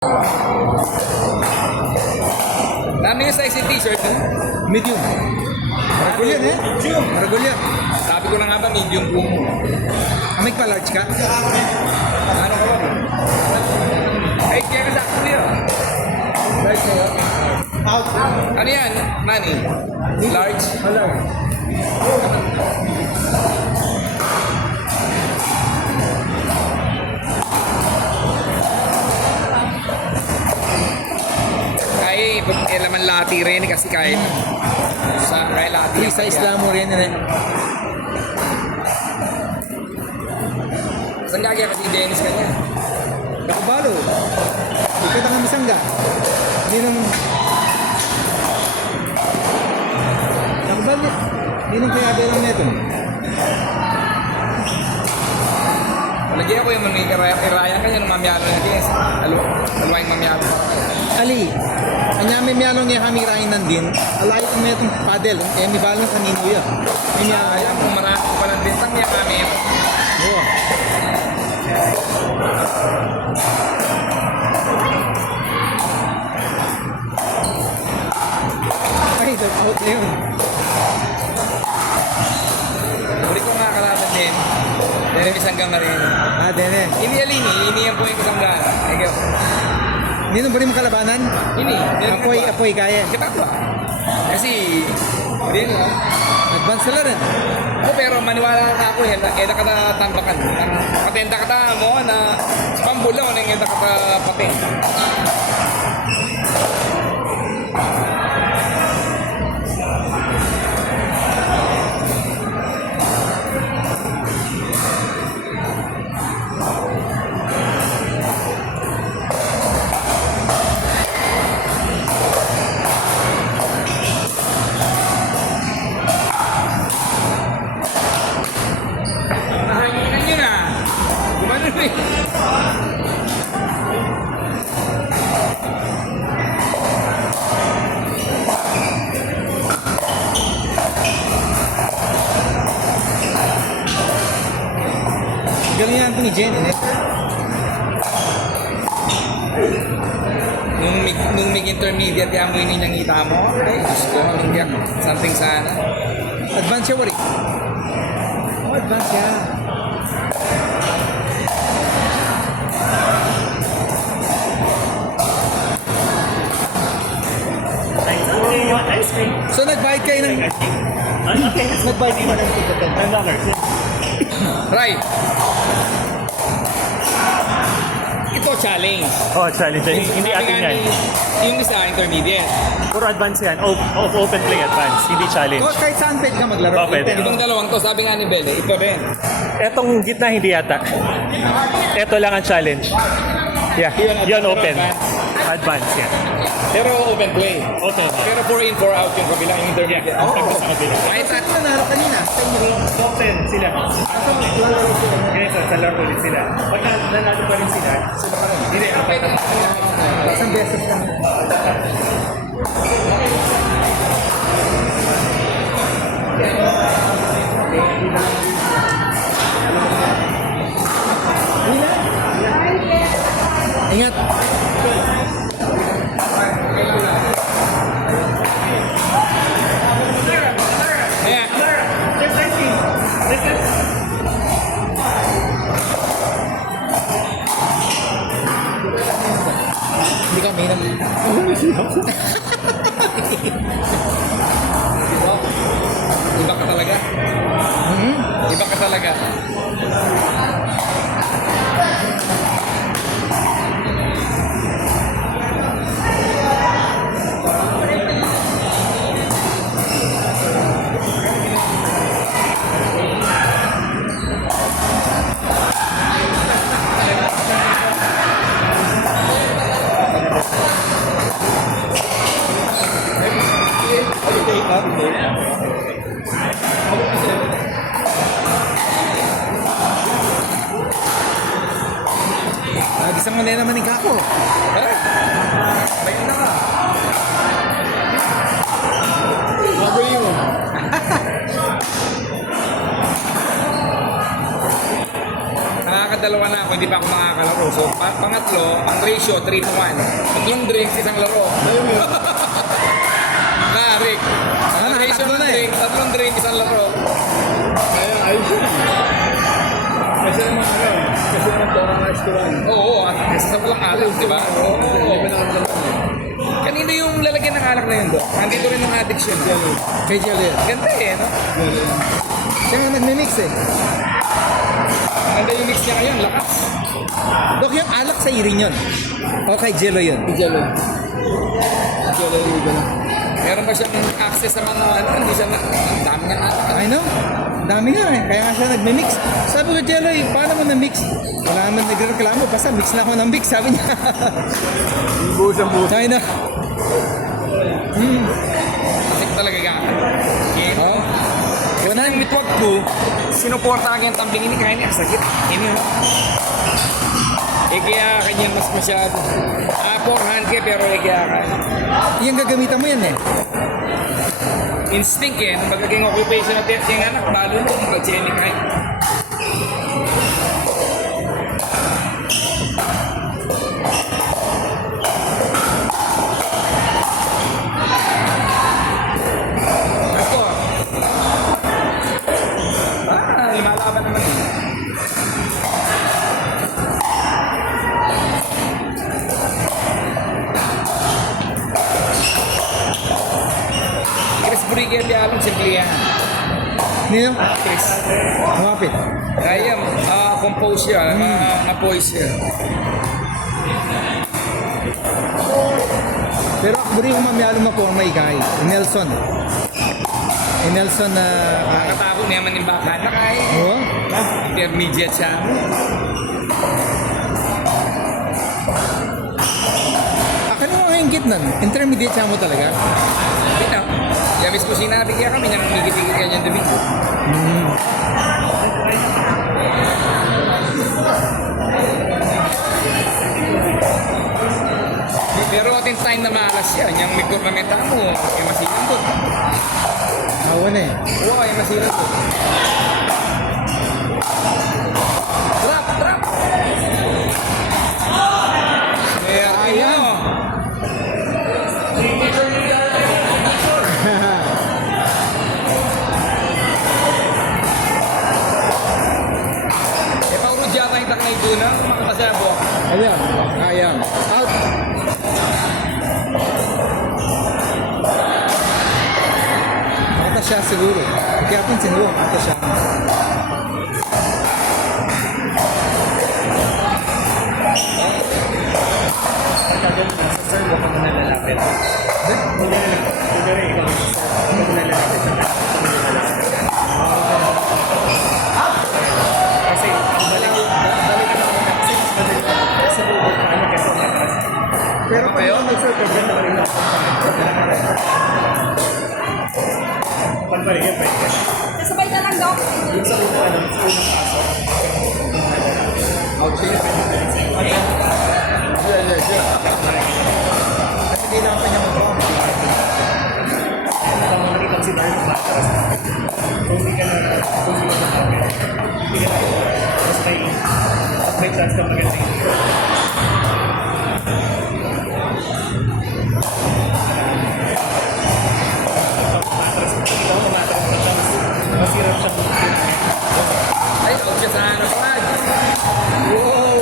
Dami yung size yung t-shirt, eh? Medium. Maragol yan eh. Medium. Maragol yan. Sabi ko na nga ba, medium po mo. May pa-large ka? Ano ko ba? Ay, kaya ka sakto niyo. Large na yan. Ano yan, Manny? Large? Large. Ay, laman lati rin kasi kahit sa kaya lati. Sa Islam mo rin eh. Saan gagaya kasi Dennis kanya? Nakabalo. Ikot ang misangga. Hindi naman. Nakabalo. Hindi naman kaya lang neto. Lagyan ko yung mga iraya kanya ng mamyalo na Dennis. Alawang mamyalo. Ali. Anya may miyalong niya hamirain nandin. Alay kung may itong paddle. Eh, may balong kanino yan. May miyalong. Ayan, kung marami ko palang bintang niya kami. Oo. Ay, out na yun. Uri ko nga kalaban din. Dahil isang na rin. Ah, dene. Ini alini, ini yang poin kasangga. Ikaw. Hindi nung bari makalabanan? Ini. Apoy kaya. Kita ba? Kasi, hindi no. Advance sila rin. Ako pero maniwala na ako eh, eda ka na tambakan. Patenta ka ta mo na sa pambulaw na eda ka ta paten. Nahanginan nyo na. Gumano rin. Galing yan ito ni Jen. Eh. Nung mig intermediate yung amoy ninyang kita mo, ay, Diyos ko, hindi ako. Something sana. Advance siya, wari. Oh, advance siya. Ice cream. So, nag-bite kayo ng... Okay. Nag-bite kayo ng ticket. $10. Right. Ito challenge. Oh, challenge. Hindi Sabi atin nga yan. Yung isa, intermediate. Puro advance yan. Open play advance. Hindi challenge. Oh, kahit saan pwede ka maglaro. Oh, pwede. Itong dalawang to, sabi nga ni Bele, ito rin. Etong gitna hindi yata. Eto lang ang challenge. Yeah. Yun open. Advance yan. Pero open play. Open. Pero 4 in, 4 out yung kabilang yung intermediate. Oh, sa kabila. Kahit sa Saan nanalo kanina? Open sila. Yes, sa laro ulit sila. Pag nanalo pa rin sila, hindi apat na. Isang beses lang. Ingat. Ayan. There's ice cream. This is... Hindi ka may Iba ka talaga. Iba ka talaga. Isang muna naman ni Kako. Tara. Bayan na ka. Baboy mo. Nakakadalawa na ako hindi pa ako makakalaro. So, pangatlo, ang ratio, 3-1. Tatlong drinks, isang laro. Rick. Ang ratio tatlo ng na eh. drink, tatlong drink, isang laro. Ayos yun. Kasi naman kasi naman Tora Restaurant. Oo, at isa sa walang alak, di ba? Oo. Hindi pa nakamdaman eh. Kanino yung lalagyan ng alak na yun, Dok? Nandito rin ng addiction. Kay Jello yan. Ganda eh, no? Siya nga nagme-mix eh. Ganda yung mix niya ngayon, lakas. Dok, yung alak sa irin yun. O kay Jello yun. Jello. Jello yung iba na. Meron ba siyang access sa mga ano? Hindi siya na, ang dami niyang alak. I know. Dami nga eh. Kaya nga siya nagme-mix. Sabi ko, Jello, paano mo na-mix? Wala naman nagreklamo. Basta mix na ako ng mix. Sabi niya. Buhos ang buhos. Ay na. Kasi talaga gano'n. Okay. Oh. Wala yung mitwag ko, sinuporta ka yung tambing ini kaya niya sakit. Ini yun. Kaya kanya mas masyado. 400 pero kaya ka. Yung gagamitan mo yan eh. Instinct eh. Nung magiging occupation natin yung anak, lalo mo kung pag-chenik kahit. Ako. Lumalaban naman eh. Chris Brigel di alam simple yan. Nino? Chris. Kumapit. Kaya compose siya, ma-poise siya. Pero ako rin mamiyalo maporma ikay. Nelson. Nelson na... Nakakatakot naman yung baka na kaya. Oo. Intermediate siya. Akan mo ang ingit nun. Intermediate siya mo talaga. Ito. Kaya mismo sinabi kaya kami nang higit-higit ka niyang dumi. Pero ating time na maalas yan, yung may kurmamenta mo, yung masilang doon. Awan eh. Oo, yung masilang doon. Drop, drop! Kaya, Ayan. paurod yata yung taknay doon, ha? Makapasabo. Ayan. Ayan. Out. Mata siya siguro. Kaya pinsin mo, mata siya. Pagkagalit na sa sir, huwag ka muna lalapit. Huwag ka rin ikaw sa sir. Huwag ka muna lalapit. Kasi balik ka na muna. Kasi mas madali ka sa bubog pa niya kasi matras. Pero pag yun, sir, pag ganda pa rin ako. Pagbalik yan, pwede ka. Sabay na lang daw. Yung sa unang ano, sa unang kaso. Out siya. Kasi di naman pa niya mag-roam. Tama mo i-consider yung matras. Kung hindi ka na mag-roam, hindi ka na mas may chance ka maganda yung matras. Ikaw matras na chance. Masirap siya Ay, out siya sa ano, flag. Wow!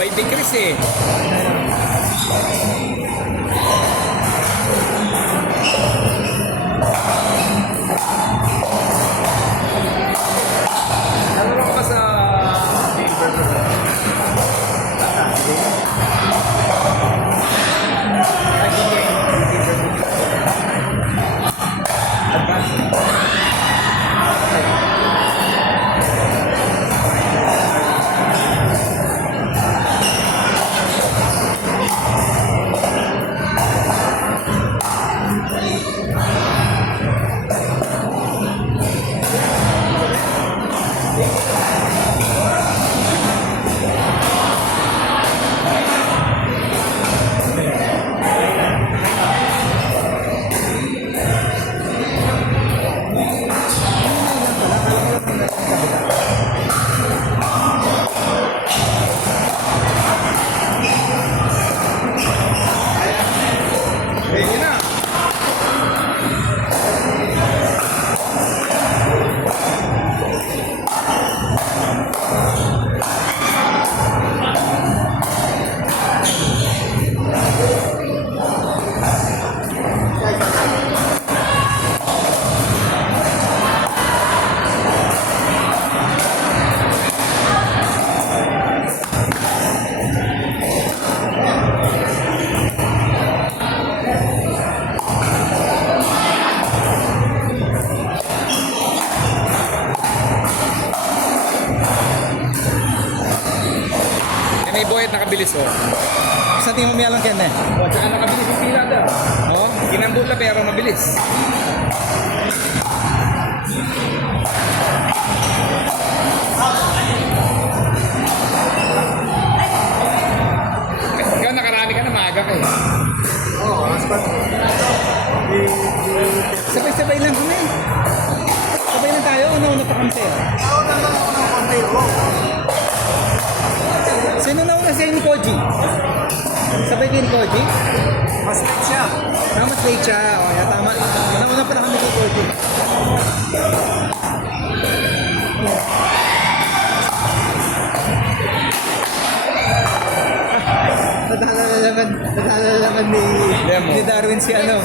By decrease eh. bakit nakabilis oh. Sa tingin mo may along Ken eh? O, tsaka nakabilis yung pila daw. Oh? Ginambula pero mabilis. Ikaw nakarami ka na, maaga ka eh. Sabay-sabay lang kami. Sabay lang tayo, una-una pa kami sa'yo. Sino na una sa'yo ni Koji? Sabay kayo ni Koji? Mas late siya. Mas late siya. O, yan, tama. Una-una pa na kami ni Koji. Nadala naman ni Demo. Darwin si ano.